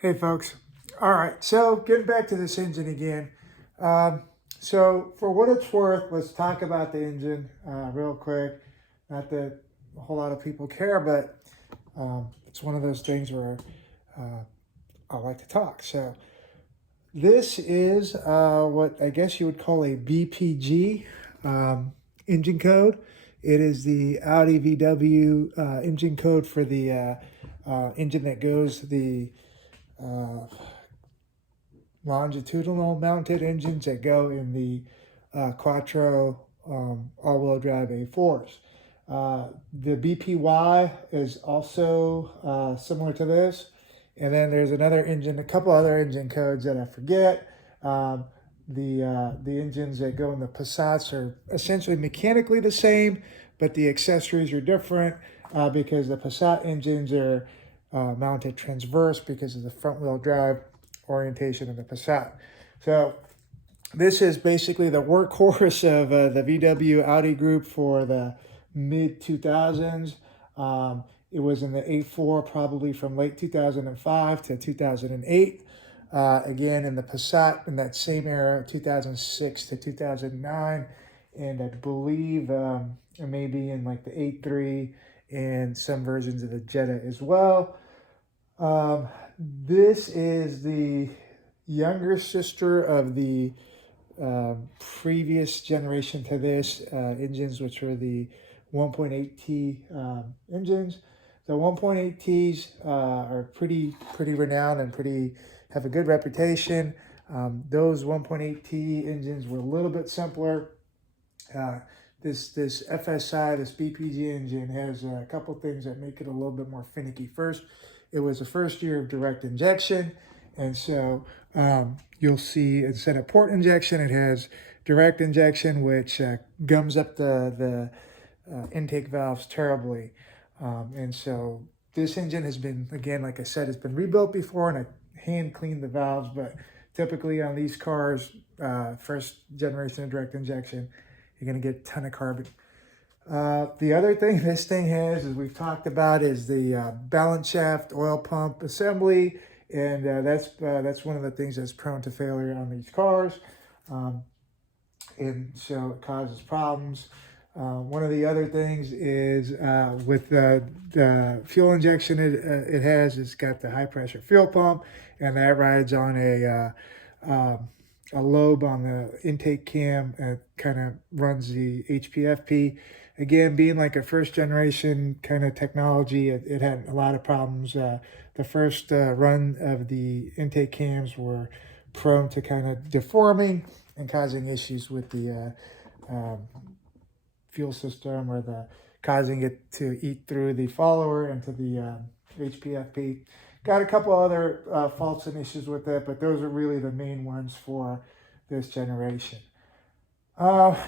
Hey folks. All right, so getting back to this engine again. Um, so for what it's worth, let's talk about the engine real quick. Not that a whole lot of people care, but it's one of those things where uh, I like to talk. So this is what I guess you would call a BPG engine code. It is the Audi VW engine code for the engine that goes uh, longitudinal mounted engines that go in the Quattro all-wheel drive A4s. The BPY is also similar to this. And then there's another engine, a couple other engine codes that I forget. The engines that go in the Passats are essentially mechanically the same, but the accessories are different because the Passat engines are mounted transverse because of the front wheel drive orientation of the Passat. So this is basically the workhorse of the VW Audi group for the mid 2000s. It was in the A4 probably from late 2005 to 2008. Again, in the Passat in that same era, 2006 to 2009. And I believe maybe in like the A3 and some versions of the Jetta as well. This is the younger sister of the previous generation to this engines, which were the 1.8T engines. The 1.8Ts are pretty renowned and pretty have a good reputation. Those 1.8T engines were a little bit simpler. This FSI, this BPG engine has a couple things that make it a little bit more finicky. First, it was the first year of direct injection, and so you'll see instead of port injection, it has direct injection, which gums up the intake valves terribly. And so this engine has been, again, like I said, it's been rebuilt before, and I hand cleaned the valves, but typically on these cars, first generation of direct injection, you're going to get a ton of carbon. The other thing this thing has, as we've talked about, is the balance shaft oil pump assembly, and that's one of the things that's prone to failure on these cars, and so it causes problems. One of the other things is with the fuel injection it has, it's got the high pressure fuel pump, and that rides on a lobe on the intake cam. It kind of runs the HPFP. Again, being like a first generation kind of technology, it had a lot of problems. The first run of the intake cams were prone to kind of deforming and causing issues with the fuel system, or the causing it to eat through the follower into the HPFP. Got a couple other faults and issues with it, but those are really the main ones for this generation.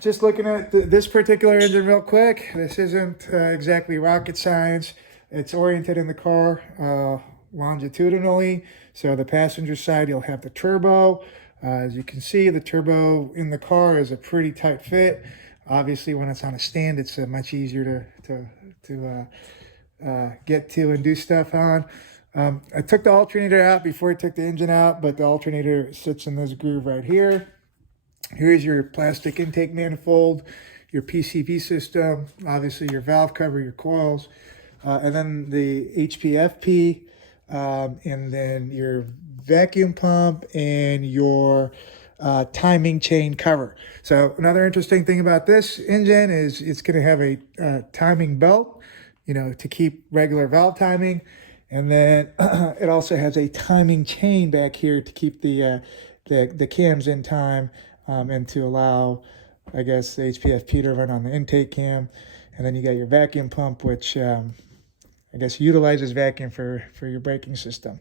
Just looking at this particular engine real quick, this isn't exactly rocket science. It's oriented in the car longitudinally. So the passenger side, you'll have the turbo. As you can see, the turbo in the car is a pretty tight fit. Obviously, when it's on a stand, it's much easier to get to and do stuff on. I took the alternator out before I took the engine out, but the alternator sits in this groove right here. Here's your plastic intake manifold, your PCV system, obviously your valve cover, your coils, and then the HPFP, and then your vacuum pump and your timing chain cover. So another interesting thing about this engine is it's going to have a timing belt, to keep regular valve timing. And then it also has a timing chain back here to keep the cams in time, and to allow, I guess, the HPFP to run on the intake cam. And then you got your vacuum pump, which I guess utilizes vacuum for your braking system.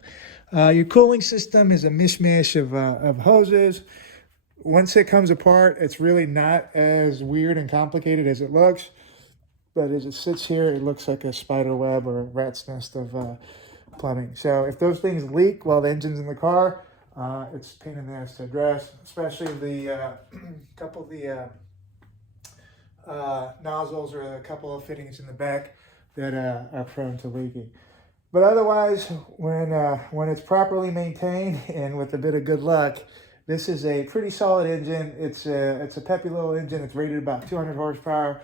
Your cooling system is a mishmash of hoses. Once it comes apart, it's really not as weird and complicated as it looks. But as it sits here, it looks like a spider web or a rat's nest of plumbing. So if those things leak while the engine's in the car, it's a pain in the ass to address, especially the couple of the nozzles or a couple of fittings in the back that are prone to leaking. But otherwise, when it's properly maintained and with a bit of good luck, this is a pretty solid engine. It's a peppy little engine. It's rated about 200 horsepower,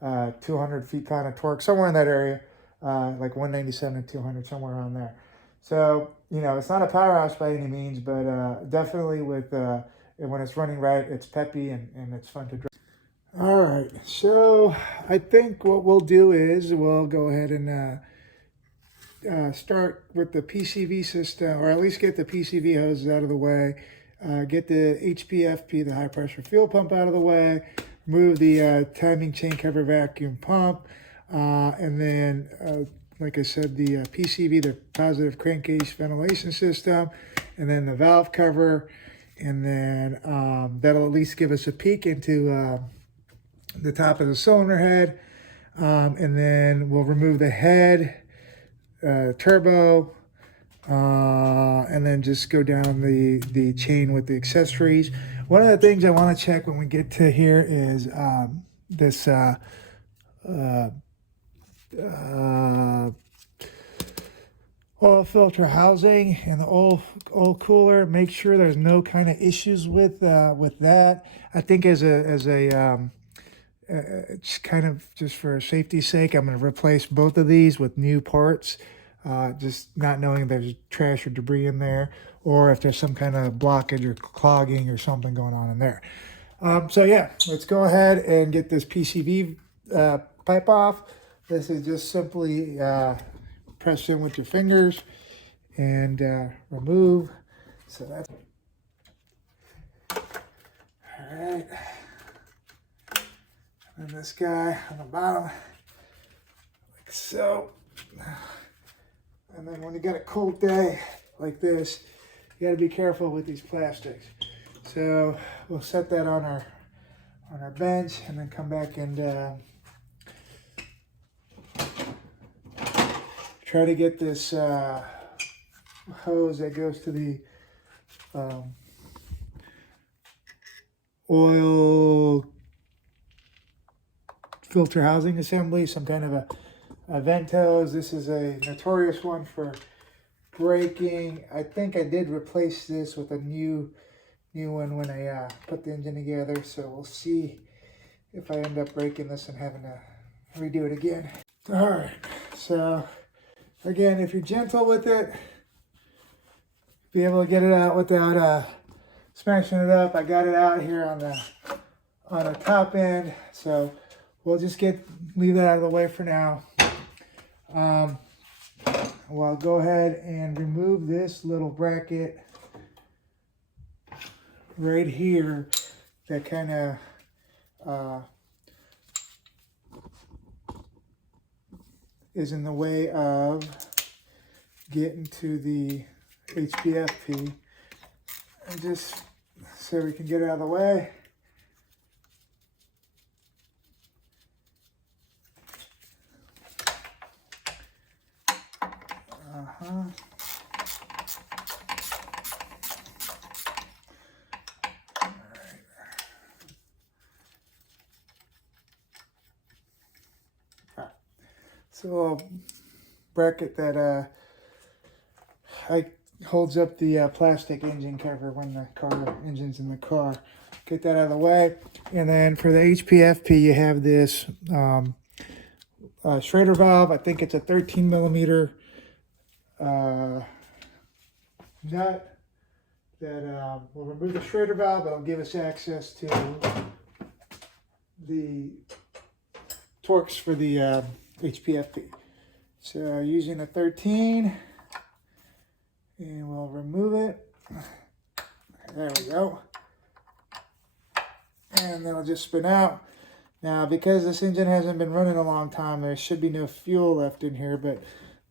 200 feet-pound of torque, somewhere in that area, like 197 and 200, somewhere around there. So, you know, it's not a powerhouse by any means, but definitely with when it's running right, it's peppy and it's fun to drive. All right, so I think what we'll do is we'll go ahead and start with the PCV system, or at least get the PCV hoses out of the way, get the HPFP, the high pressure fuel pump, out of the way, remove the timing chain cover vacuum pump, and then like I said, the PCV, the positive crankcase ventilation system, and then the valve cover, and then that'll at least give us a peek into the top of the cylinder head, and then we'll remove the head, turbo, and then just go down the chain with the accessories. One of the things I want to check when we get to here is this oil filter housing and the oil cooler. Make sure there's no kind of issues with that. I think as a it's kind of just for safety's sake, I'm going to replace both of these with new parts, just not knowing if there's trash or debris in there, or if there's some kind of blockage or clogging or something going on in there. So yeah, let's go ahead and get this PCV pipe off. This is just simply press in with your fingers and remove. So that's all right. And this guy on the bottom, like so. And then when you got a cold day like this, you got to be careful with these plastics. So we'll set that on our bench, and then come back and try to get this hose that goes to the oil filter housing assembly, some kind of a vent hose. This is a notorious one for breaking. I think I did replace this with a new one when I put the engine together, so we'll see if I end up breaking this and having to redo it again. All right, so again, if you're gentle with it, be able to get it out without smashing it up. I got it out here on the top end, so we'll just leave that out of the way for now. Well, go ahead and remove this little bracket right here that kind of is in the way of getting to the HPFP, and just so we can get it out of the way. So a bracket that holds up the plastic engine cover when the engine's in the car. Get that out of the way. And then for the HPFP, you have this Schrader valve. I think it's a 13 millimeter nut that will remove the Schrader valve. It'll give us access to the Torx for the HPFP. So using a 13, and we'll remove it. There we go. And then it'll just spin out. Now, because this engine hasn't been running a long time, there should be no fuel left in here, but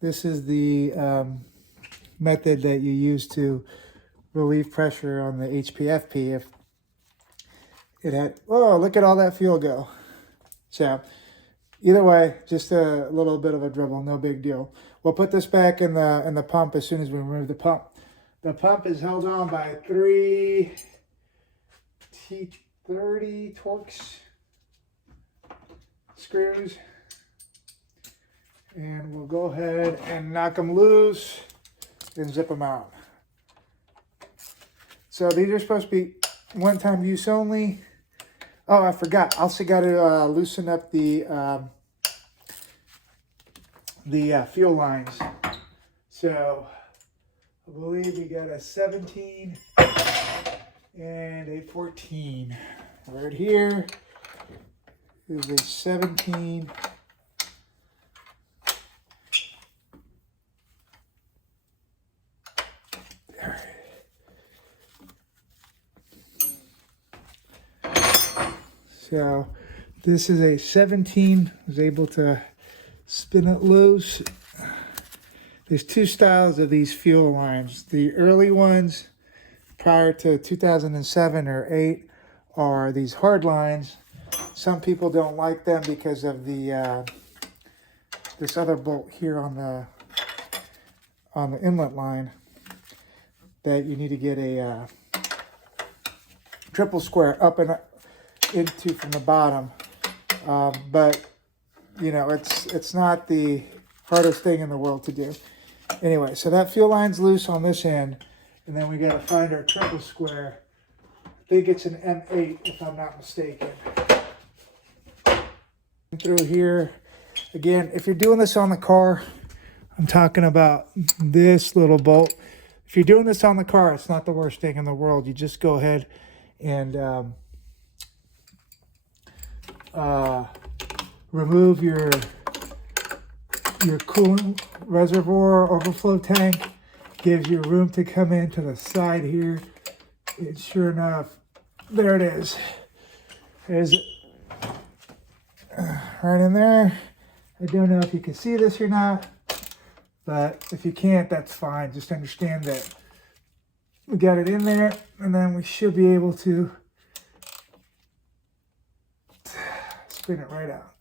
this is the method that you use to relieve pressure on the HPFP if it had, oh, look at all that fuel go. So either way, just a little bit of a dribble, no big deal. We'll put this back in the pump as soon as we remove the pump. The pump is held on by 3 T30 Torx screws. And we'll go ahead and knock them loose and zip them out. So these are supposed to be one-time use only. Oh, I forgot. Also got to loosen up the fuel lines. So I believe we got a 17 and a 14. Right here is a 17. So this is a 17. I was able to spin it loose. There's two styles of these fuel lines. The early ones prior to 2007 or 8 are these hard lines. Some people don't like them because of the this other bolt here on the inlet line that you need to get a triple square up and into from the bottom. But you know, it's not the hardest thing in the world to do. Anyway, so that fuel line's loose on this end, and then we got to find our triple square. I think it's an M8 if I'm not mistaken. Through here, again, if you're doing this on the car, I'm talking about this little bolt. If you're doing this on the car, it's not the worst thing in the world. You just go ahead and remove your coolant reservoir overflow tank. Gives you room to come into the side here. And sure enough, there it is. There's it. Right in there. I don't know if you can see this or not, but if you can't, that's fine. Just understand that we got it in there, and then we should be able to spin it right out.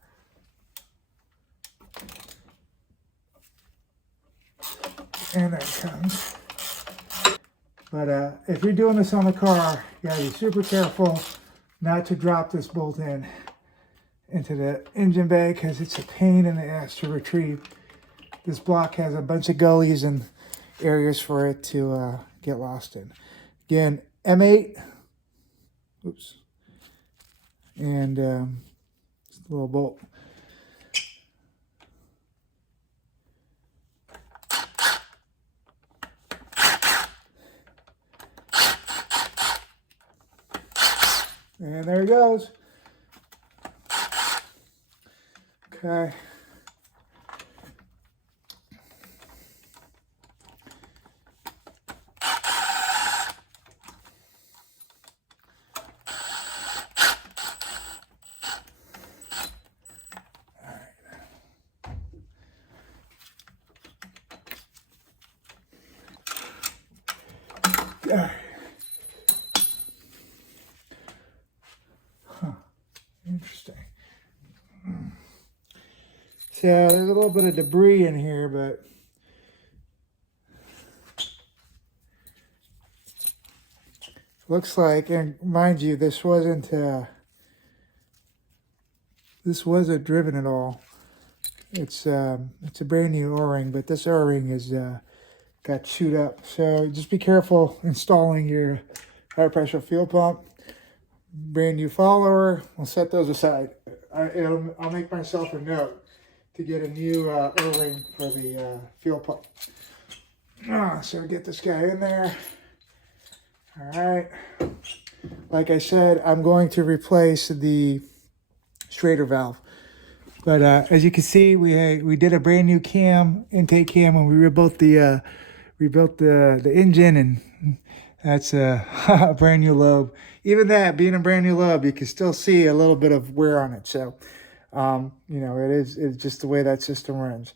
And there it comes. But if you're doing this on the car, you gotta be super careful not to drop this bolt into the engine bay, because it's a pain in the ass to retrieve. This block has a bunch of gullies and areas for it to get lost in. Again, M8. Oops. And just a little bolt. And there it goes. Okay. All right. Huh. Interesting. So there's a little bit of debris in here, but looks like, and mind you, this wasn't driven at all. It's a brand new O-ring, but this O-ring is got chewed up. So just be careful installing your high pressure fuel pump. Brand new follower. We'll set those aside. I'll make myself a note to get a new O-ring for the fuel pump. So get this guy in there. All right. Like I said, I'm going to replace the Schrader valve. But as you can see, we did a brand new cam, intake cam, and we rebuilt the engine, and that's a brand new lobe. Even that being a brand new lobe, you can still see a little bit of wear on it. So, you know, it's just the way that system runs.